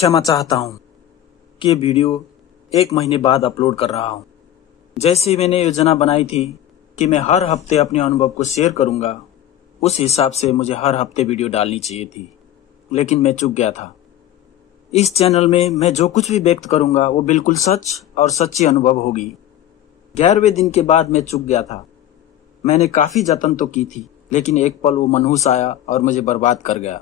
क्षमा चाहता हूँ कि ये वीडियो 1 महीने बाद अपलोड कर रहा हूँ। जैसे मैंने योजना बनाई थी कि मैं हर हफ्ते अपने अनुभव को शेयर करूँगा, उस हिसाब से मुझे हर हफ्ते वीडियो डालनी चाहिए थी, लेकिन मैं चूक गया था। इस चैनल में मैं जो कुछ भी व्यक्त करूँगा वो बिल्कुल सच और सच्ची अनुभव होगी। 11वें दिन के बाद मैं चूक गया था। मैंने काफ़ी जतन तो की थी, लेकिन एक पल वो मनहूस आया और मुझे बर्बाद कर गया।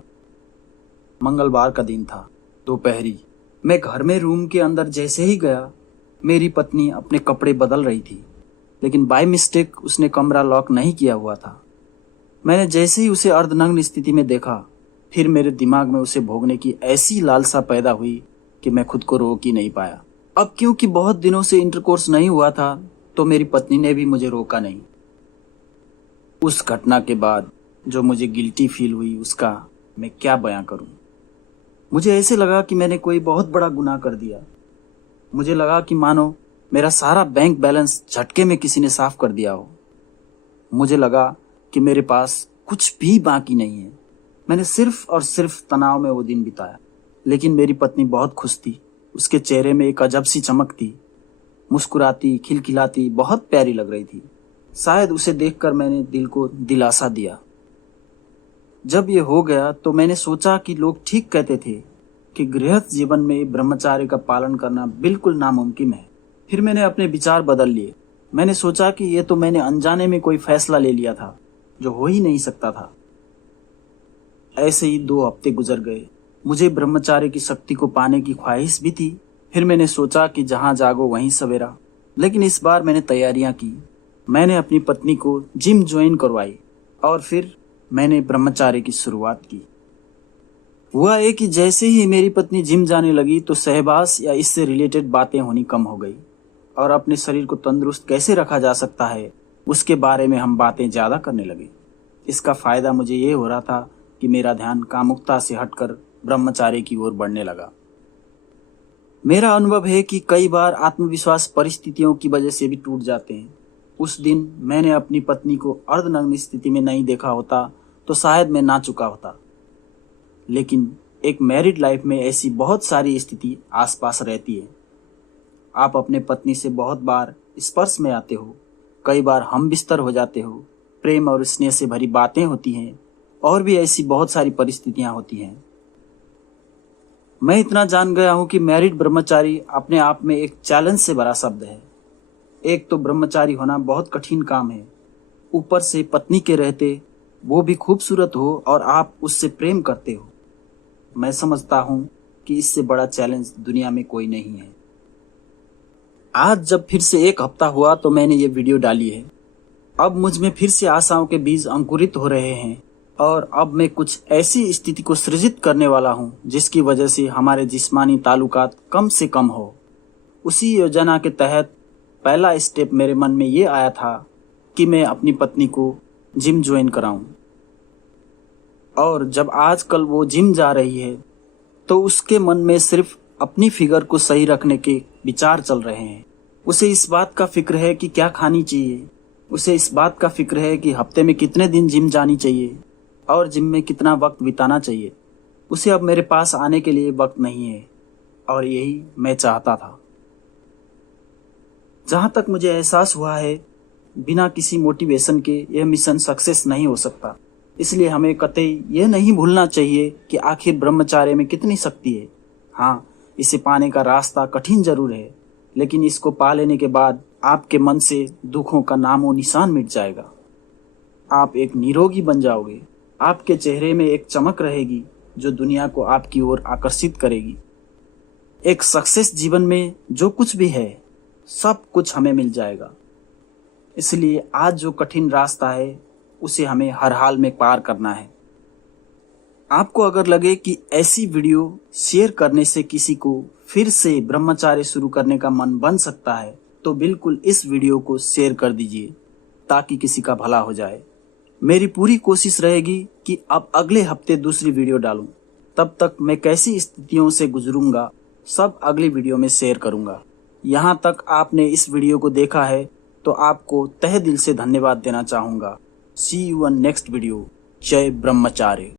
मंगलवार का दिन था, दोपहरी। मैं घर में रूम के अंदर जैसे ही गया, मेरी पत्नी अपने कपड़े बदल रही थी, लेकिन बाय मिस्टेक उसने कमरा लॉक नहीं किया हुआ था। मैंने जैसे ही उसे अर्धनग्न स्थिति में देखा, फिर मेरे दिमाग में उसे भोगने की ऐसी लालसा पैदा हुई कि मैं खुद को रोक ही नहीं पाया। अब क्योंकि बहुत दिनों से इंटरकोर्स नहीं हुआ था, तो मेरी पत्नी ने भी मुझे रोका नहीं। उस घटना के बाद जो मुझे गिल्टी फील हुई, उसका मैं क्या बयां करूं। मुझे ऐसे लगा कि मैंने कोई बहुत बड़ा गुनाह कर दिया। मुझे लगा कि मानो मेरा सारा बैंक बैलेंस झटके में किसी ने साफ कर दिया हो। मुझे लगा कि मेरे पास कुछ भी बाकी नहीं है। मैंने सिर्फ और सिर्फ तनाव में वो दिन बिताया। लेकिन मेरी पत्नी बहुत खुश थी। उसके चेहरे में एक अजब सी चमक थी। मुस्कुराती, खिलखिलाती, बहुत प्यारी लग रही थी। शायद उसे देखकर मैंने दिल को दिलासा दिया। जब ये हो गया तो मैंने सोचा कि लोग ठीक कहते थे कि गृहस्थ जीवन में ब्रह्मचार्य का पालन करना बिल्कुल नामुमकिन है। फिर मैंने अपने विचार बदल लिए। मैंने सोचा कि ये तो मैंने अनजाने में कोई फैसला ले लिया था जो हो ही नहीं सकता था। ऐसे ही 2 हफ्ते गुजर गए। मुझे ब्रह्मचार्य की शक्ति को पाने की ख्वाहिश भी थी। फिर मैंने सोचा कि जहां जागो वहीं सवेरा। लेकिन इस बार मैंने तैयारियां की। मैंने अपनी पत्नी को जिम ज्वाइन करवाई और फिर मैंने ब्रह्मचार्य की शुरुआत की। हुआ है कि जैसे ही मेरी पत्नी जिम जाने लगी तो सहवास या इससे रिलेटेड बातें होनी कम हो गई और अपने शरीर को तंदुरुस्त कैसे रखा जा सकता है उसके बारे में हम बातें ज़्यादा करने लगे। इसका फ़ायदा मुझे ये हो रहा था कि मेरा ध्यान कामुकता से हटकर ब्रह्मचार्य की ओर बढ़ने लगा। मेरा अनुभव है कि कई बार आत्मविश्वास परिस्थितियों की वजह से भी टूट जाते हैं। उस दिन मैंने अपनी पत्नी को अर्धनग्न स्थिति में नहीं देखा होता तो शायद मैं ना चुका होता। लेकिन एक मैरिड लाइफ में ऐसी बहुत सारी स्थिति आसपास रहती है। आप अपने पत्नी से बहुत बार स्पर्श में आते हो, कई बार हम बिस्तर हो जाते हो, प्रेम और स्नेह से भरी बातें होती हैं और भी ऐसी बहुत सारी परिस्थितियां होती हैं। मैं इतना जान गया हूं कि मैरिड ब्रह्मचारी अपने आप में एक चैलेंज से भरा शब्द है। एक तो ब्रह्मचारी होना बहुत कठिन काम है, ऊपर से पत्नी के रहते वो भी खूबसूरत हो और आप उससे प्रेम करते हो। मैं समझता हूं कि इससे बड़ा चैलेंज दुनिया में कोई नहीं है। आज जब फिर से 1 हफ्ता हुआ तो मैंने ये वीडियो डाली है। अब मुझ में फिर से आशाओं के बीज अंकुरित हो रहे हैं और अब मैं कुछ ऐसी स्थिति को सृजित करने वाला हूँ जिसकी वजह से हमारे जिस्मानी ताल्लुकात कम से कम हो। उसी योजना के तहत पहला स्टेप मेरे मन में ये आया था कि मैं अपनी पत्नी को जिम ज्वाइन कराऊं। और जब आजकल वो जिम जा रही है तो उसके मन में सिर्फ अपनी फिगर को सही रखने के विचार चल रहे हैं। उसे इस बात का फिक्र है कि क्या खानी चाहिए। उसे इस बात का फिक्र है कि हफ्ते में कितने दिन जिम जानी चाहिए और जिम में कितना वक्त बिताना चाहिए। उसे अब मेरे पास आने के लिए वक्त नहीं है और यही मैं चाहता था। जहाँ तक मुझे एहसास हुआ है, बिना किसी मोटिवेशन के यह मिशन सक्सेस नहीं हो सकता। इसलिए हमें कतई यह नहीं भूलना चाहिए कि आखिर ब्रह्मचार्य में कितनी शक्ति है। हाँ, इसे पाने का रास्ता कठिन जरूर है, लेकिन इसको पा लेने के बाद आपके मन से दुखों का नामो निशान मिट जाएगा। आप एक निरोगी बन जाओगे। आपके चेहरे में एक चमक रहेगी जो दुनिया को आपकी ओर आकर्षित करेगी। एक सक्सेस जीवन में जो कुछ भी है, सब कुछ हमें मिल जाएगा। इसलिए आज जो कठिन रास्ता है उसे हमें हर हाल में पार करना है। आपको अगर लगे कि ऐसी वीडियो शेयर करने से किसी को फिर से ब्रह्मचार्य शुरू करने का मन बन सकता है तो बिल्कुल इस वीडियो को शेयर कर दीजिए ताकि किसी का भला हो जाए। मेरी पूरी कोशिश रहेगी कि अब अगले हफ्ते दूसरी वीडियो डालूं। तब तक मैं कैसी स्थितियों से गुजरूंगा सब अगली वीडियो में शेयर करूंगा। यहाँ तक आपने इस वीडियो को देखा है तो आपको तहे दिल से धन्यवाद देना चाहूंगा। See you on next video. जय ब्रह्मचार्य।